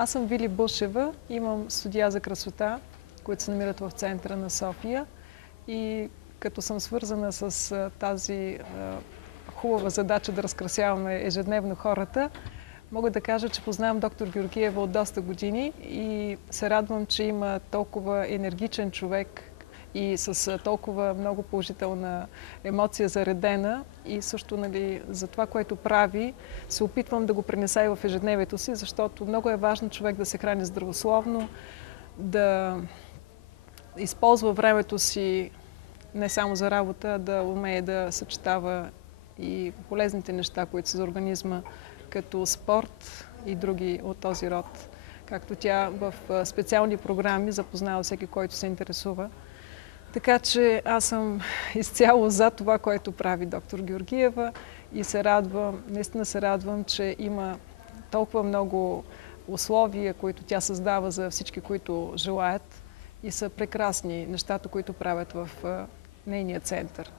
Аз съм Вили Бушева, имам студия за красота, които се намират в центъра на София. И като съм свързана с тази хубава задача да разкрасяваме ежедневно хората, мога да кажа, че познавам доктор Георгиева от доста години и се радвам, че има толкова енергичен човек и с толкова много положителна емоция заредена и също, нали, за това, което прави, се опитвам да го пренеса и в ежедневието си, защото много е важно човек да се храни здравословно, да използва времето си не само за работа, да умее да съчетава и полезните неща, които са за организма, като спорт и други от този род. Както тя в специални програми запознава всеки, който се интересува. Така че аз съм изцяло за това, което прави доктор Георгиева и се радвам, наистина се радвам, че има толкова много условия, които тя създава за всички, които желаят и са прекрасни нещата, които правят в нейния център.